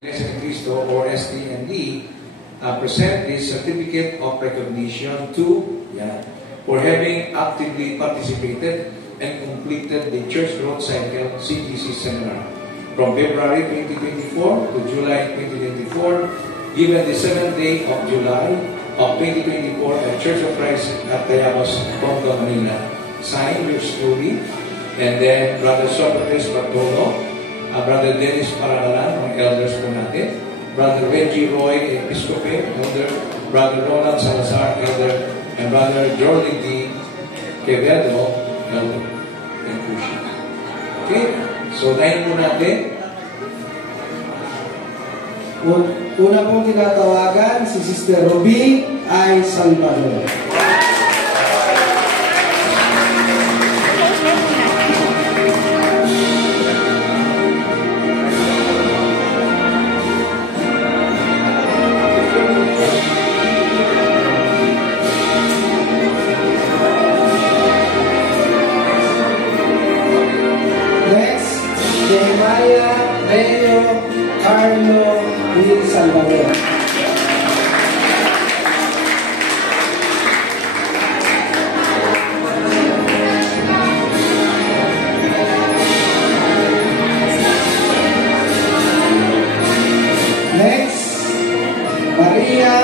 Iglesia ni Cristo or STND present this certificate of recognition to for having actively participated and completed the Church Growth Cycle CGC Seminar from February 2024 to July 2024, given the 7th day of July of 2024 at Church of Christ at Tayabas, Tondo, Manila. Signed, yours truly, and then Brother Socrates Bartolo, Brother Dennis Paragalan, mga elders po natin, Brother Reggie Roy, Episcope, Elder, Brother Roland Salazar, Elder, and Brother Jordan D. Quevedo, Elder, and Pushi. Okay? So, dahil po natin, una pong tinatawagan si Sister Ruby I. Salvador. Salvador. Next, Maria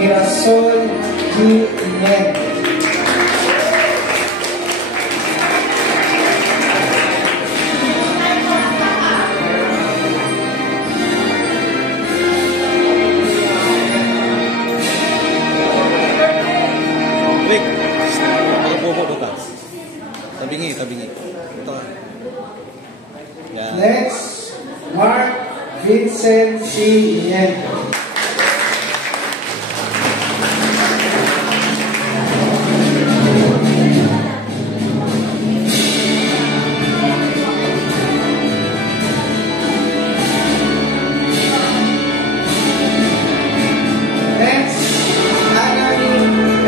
Mirasol G. Iñez. Tabingi. Ito. Yan. Next, Mark Vincent C. Iñez. Next, Anani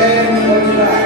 M. Oliva.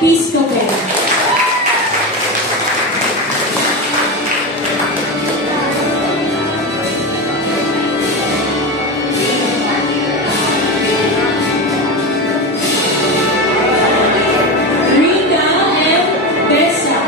Episcope. Rita M. Besa.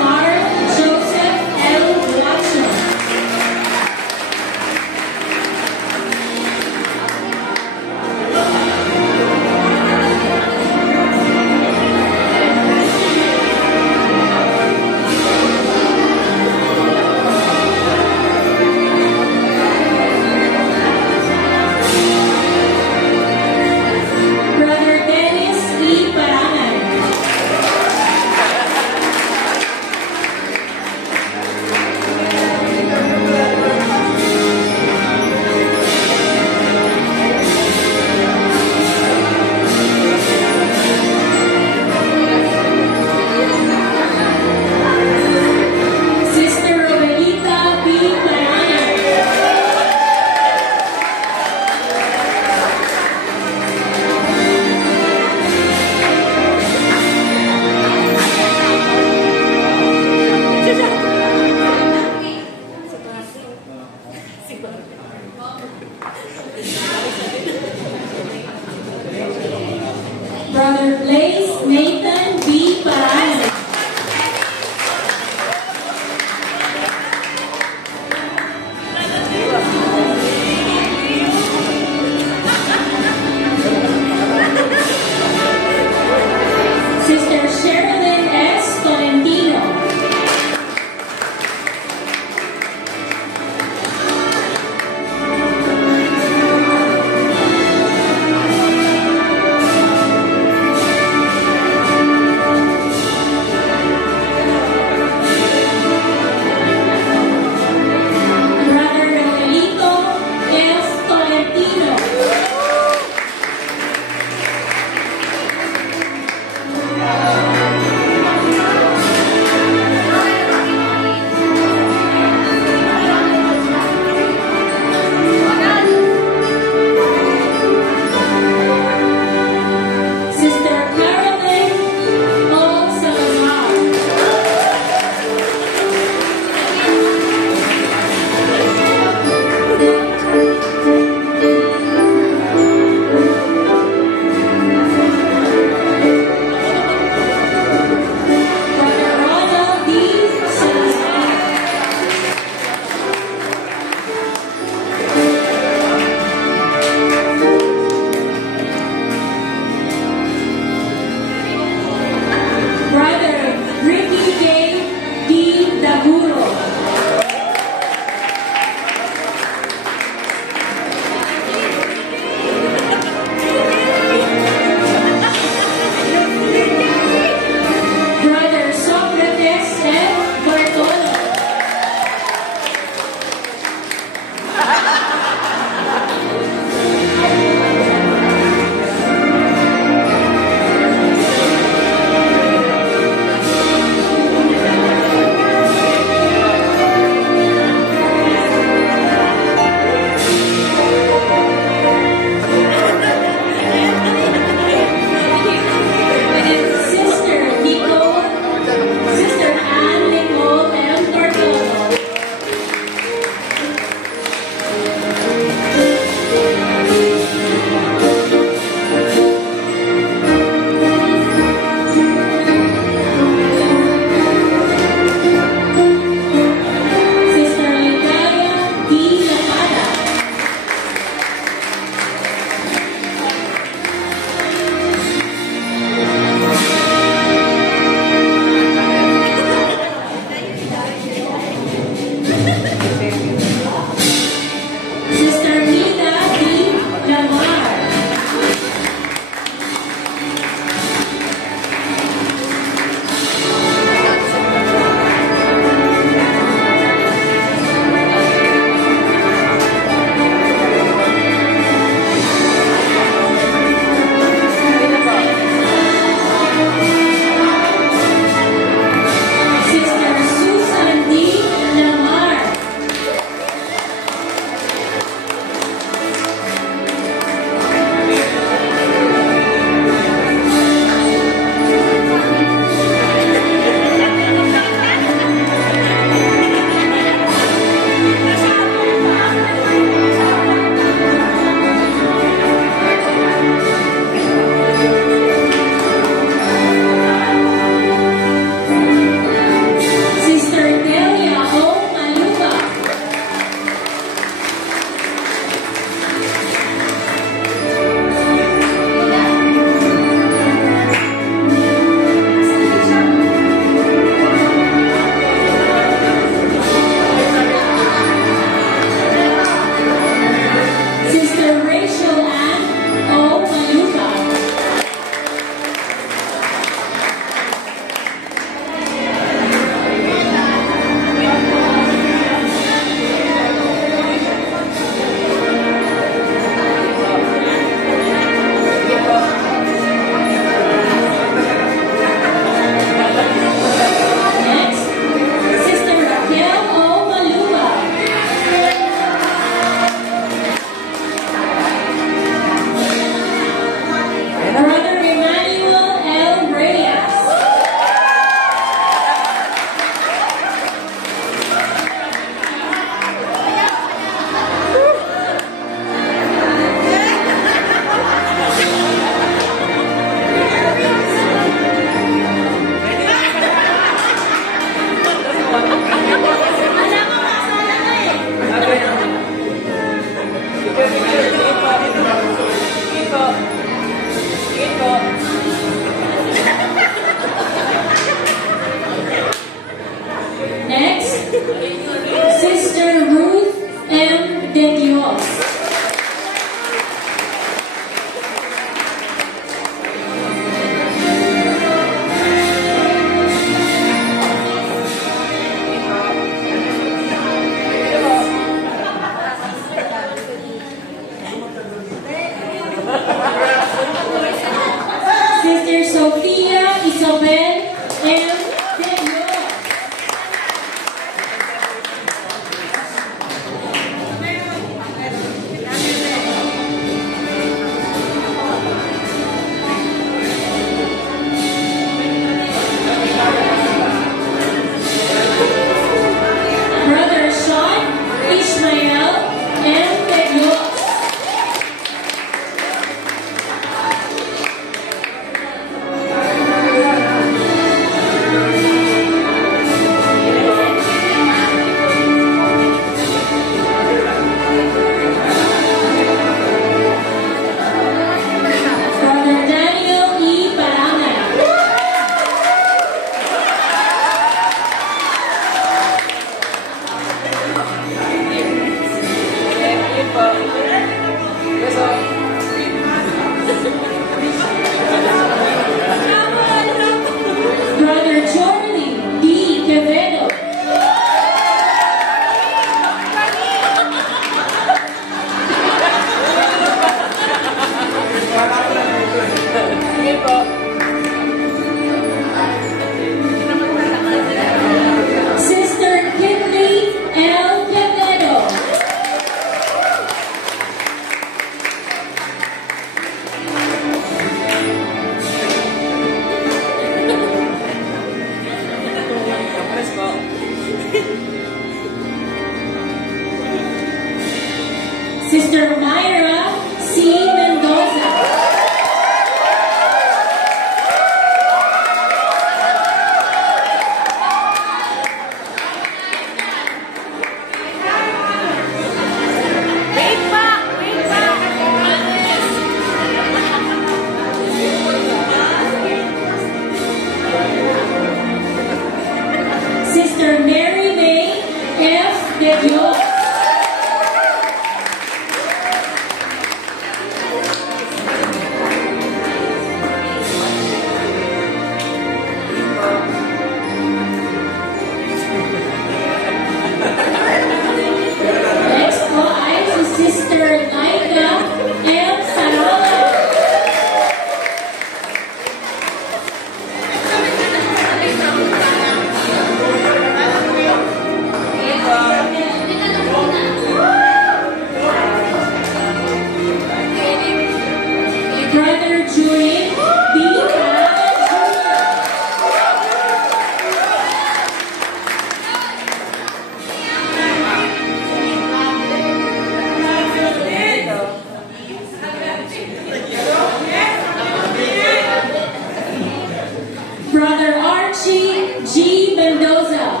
Archie G. Mendoza.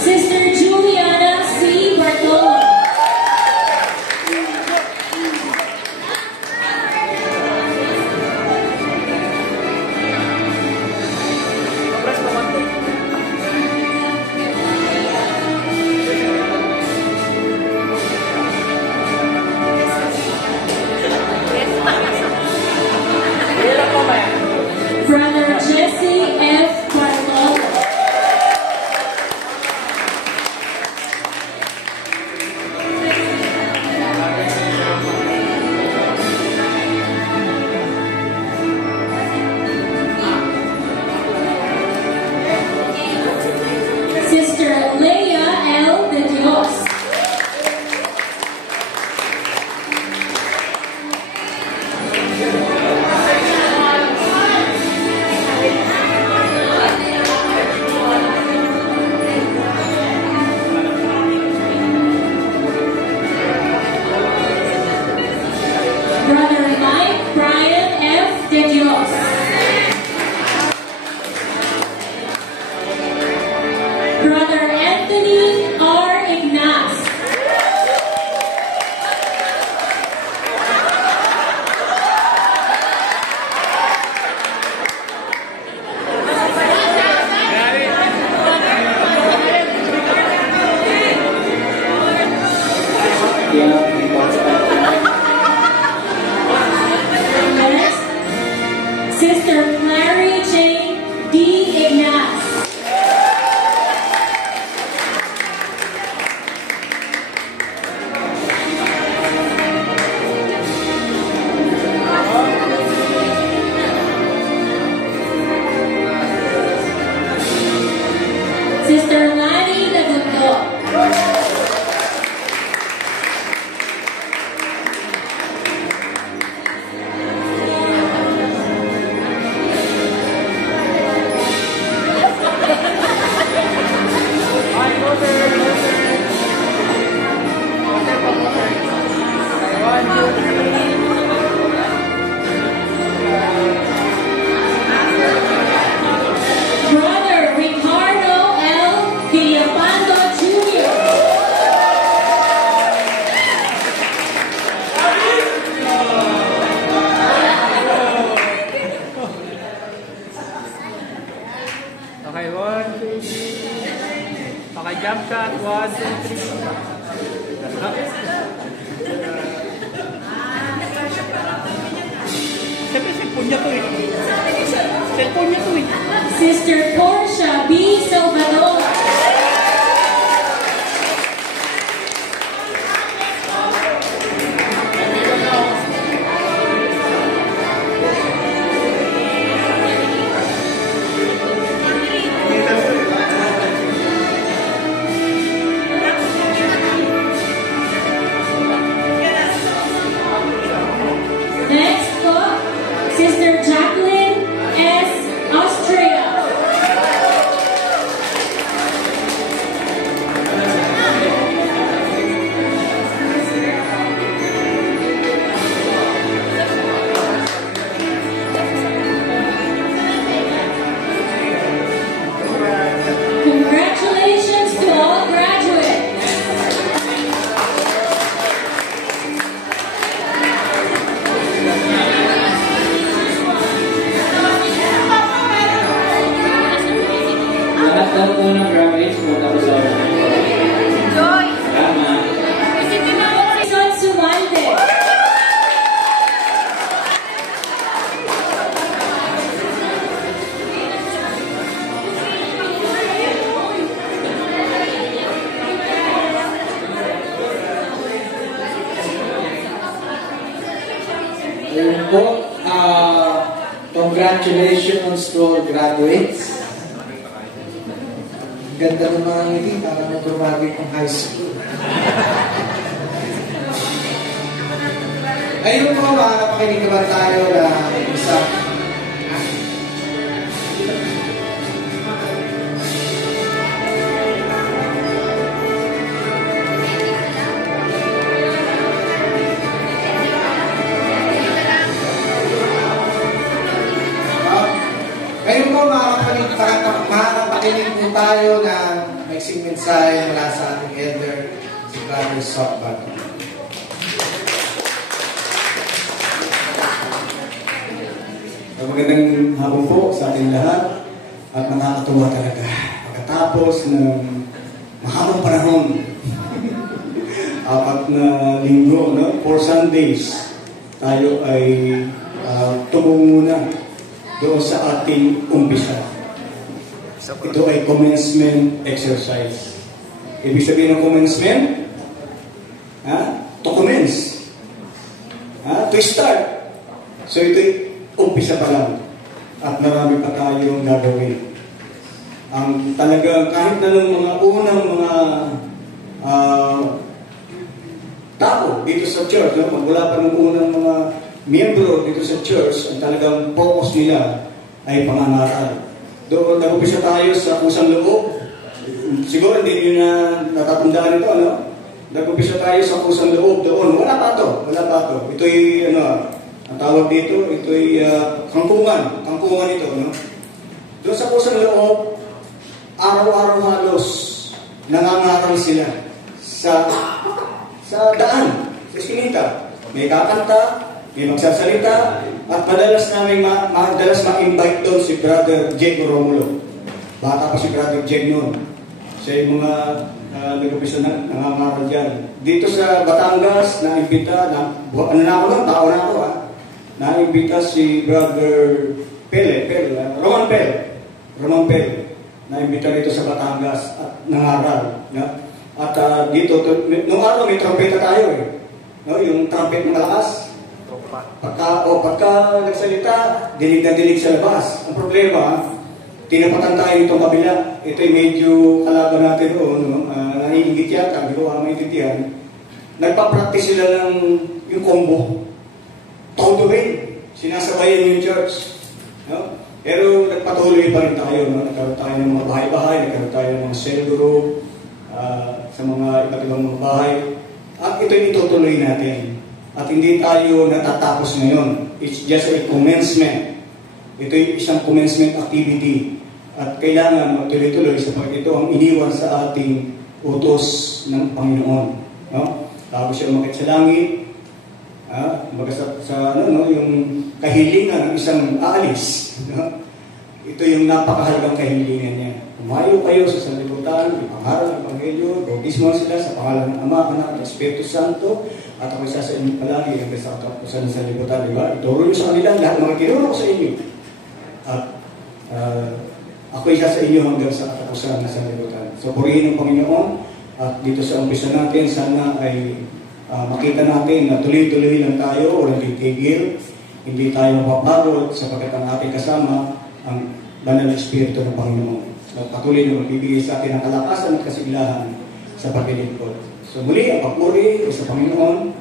Sister Juliana C. Bartolo. Brother Jesse F. Bartolo. Sister Leia L. De Dios. Brother Mike Brian F. De Dios. Brother Anthony R. Ignace. Next, Sister Clary Jane D. Ignace. Sister Lani Nagundo. Brother Ricardo L. Villapando Jr. Okay, 1, 2, 3. Okay, jump shot. 1, 2, 3. Siyempre, cellphone niya to eh. Cellphone niya to eh. Sister Portia B. Salvador. Next po, Sister Jacqueline S. Austria. Congratulations to all graduates. Lahat daw po ng graduates po tapos sa Tama. Son Sumalde. Ayun po, congratulations to all graduates. Ganda ng mga ngiti, parang nag-graduate ng high school. Ayun po, makakapakinig naman tayo ng isang blessing mensahe mula sa ating elder, si Brother Sokbat. Magandang hapon po sa ating lahat at nakakatuwa talaga. Pagkatapos ng mahabang panahon, 4 na linggo, no? 4 Sundays, tayo ay tumungo na doon sa ating umpisa. Ito ay commencement exercise. Ibig sabihin ng commencement, to commence, to start. So ito'y umpisa pa lang at marami pa tayong gagawin. Ang talagang kahit na ng mga unang mga tao dito sa church, no? Magmula pa ng unang mga miyembro dito sa church, ang talagang focus nila ay pangangaral. Doon nag-umpisa tayo sa kusang loob. Siguro hindi nyo na natatandaan ito, no? Nag-umpisa tayo sa kusang loob doon. Wala pa to. Ito'y ang tawag dito, ito'y kangkungan. Kangkungan ito, no? Doon sa kusang loob, araw-araw halos nangangaral sila sa daan, sa iskinita. May kakanta, may magsasalita, at madalas ma-invite doon si Brother Jeg Romulo. Bata pa si Brother Jeg noon. Siya yung mga nag-upisa na nangangaral dyan. Dito sa Batangas, naimbita, tao na ako, naimbita si Brother Roman Pel, naimbita dito sa Batangas at nangaral. At dito, nung araw may trumpeta tayo no? Yung trumpet ng malakas. Pagka nagsalita, dilig na dilig sa labas. Ang problema, tinapatan tayo itong kabila. Ito'y medyo kalaban natin doon, no? Naniingit yata, hindi ko maintindihan. Nagpa-practice sila ng yung combo. Todo rin. Sinasabayan yung church. No? Pero nagpatuloy pa rin tayo. No? Nagkaroon tayo ng mga bahay-bahay, nagkaroon tayo ng mga cell group, sa mga iba't ibang mga bahay. At ito'y itutuloy natin. At hindi tayo natatapos ngayon. It's just a commencement. Ito'y isang commencement activity. At kailangan magtuloy-tuloy sapagkat ito ang iniwan sa ating utos ng Panginoon. No? Tapos siya umakit sa langit. Yung kahilingan ng isang aalis. No? Ito yung napakahalagang kahilingan niya. Umayo kayo sa sanlibutan, ipangaral ng Ebanghelyo, bautismo sila sa pangalan ng Ama, Anak, at Espiritu Santo, at ako'y sa inyo palagi hanggang sa katapusan ng sanlibutan. Diba? Ituro nyo sa kanila lahat ng mga kinuro ko sa inyo. At ako'y sa inyo hanggang sa katapusan ng sanlibutan. So, purihin ng Panginoon, at dito sa umpisa natin, sana ay makita natin na tuloy-tuloy lang tayo, walang titigil, hindi tayo mapapagod sapagkat ang ating kasama ang banal na Espiritu ng Panginoon. At patuloy na magbibigay sa atin ang kalakasan at kasiglahan sa paglilingkod. So muli, ang papuri ay sa Panginoon,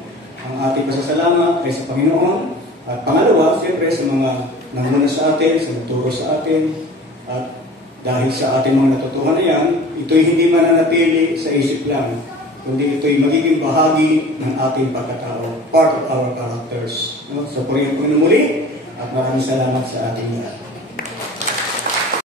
ang ating pasasalamat ay sa Panginoon, at pangalawa, siyempre sa mga nanguna sa atin, sa nagturo sa atin, at dahil sa ating mga natutuhan na yan, ito'y hindi mananatili sa isip lang, kundi ito'y magiging bahagi ng ating pagkatao, part of our characters. No? So purihin po na muli, at maraming salamat sa ating lahat.